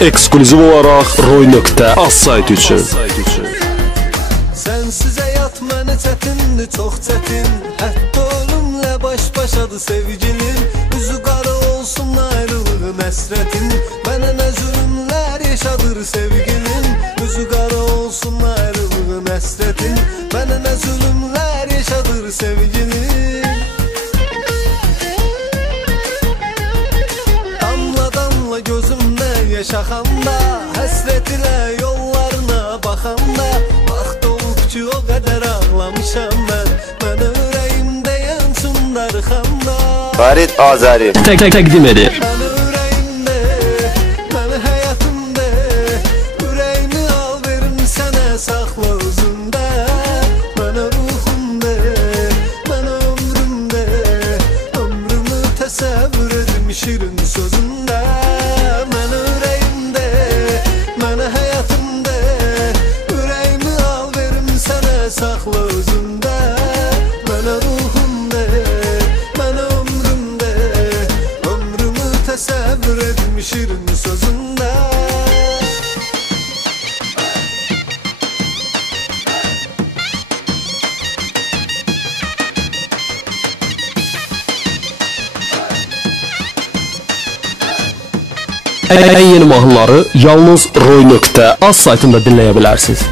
Ekskluziv olaraq Roy.az sayt üçün. Sensiz hayat mənə çətindir, çox çətin. Hətta ölümlə baş-başadır sevgilim. Üzü qara olsun ayrılığın həsrətin. Mənə nə zulümlər yaşadır sevgilim. Üzü qara olsun ayrılığın həsrətin. Mənə nə zulümlər yaşadır sevgilim. Damla damla gözümdə yaşaxanda, həsrət ilə yollarına baxanda, vaxt olub ki o qədər ağlamışam mən. Mən ürəyimdə yansın darıxanda. Farid Azari Təqdim edir. Mən ürəyimdə, mən həyatımda, ürəyimi al verim sənə saxla özündə. Mənə ruhumda, mənə ömrümdə, ömrümü təsəvvür edim şirin sözündə. Mən ürəyimdə, mənə həyatımda, ürəyimi al verim sənə saxla özündə. Mənə ruhumda, mənə ömrümdə, ömrümü təsəvvür edim şirin sözündə. Ən yeni mahnıları yalnız Roy.az saytında dinləyə bilərsiniz.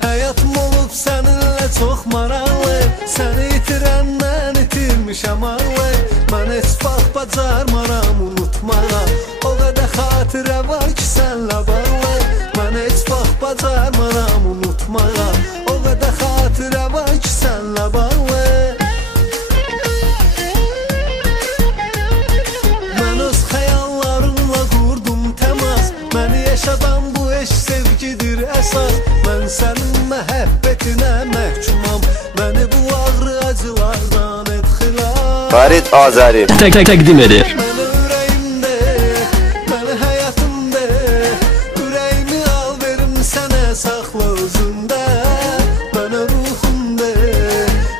Həyatım olub səninlə çox maraqlı. Səni itirəndən itirmişəm ağlı. Mən heç vaxt bacarmaram unutmağa. O qədər xatirə var ki sənlə bağlı. Mən heç vaxt bacarmaram unutmağa. O qədər xatirə var ki sənlə bağlı. Mən öz xəyallarımla qurdum təmas. Məni yaşadan bu eşq sevgidir əsas. Mən sənin məhəbbətinə məhkumam. Məni bu ağrı acılardan et xilas. Farid Azari Təqdim edir. Mən ürəyimdə, mən həyatımda, ürəyimi al verim sənə saxla özündə. Mənə ruhumda,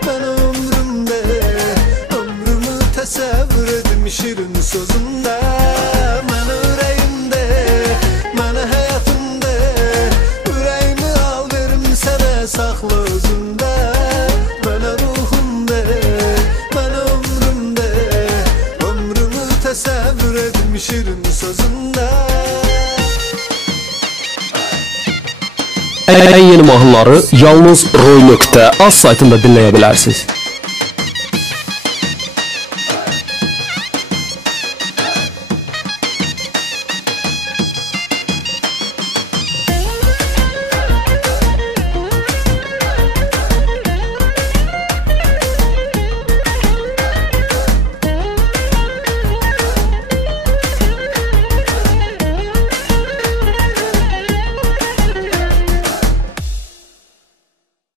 mənə ömrümdə, ömrümü təsəvvür edim şirin sözündə. Mən ürəyimdə, mən həyatımda, ürəyimi al verim sənə saxla özündə. Mənə ruhumda, mənə ömrümdə, ömrümü təsəvvür edim şirin sözündə. Ən yeni mahnıları yalnız Roy.az saytında dinləyə bilərsiniz.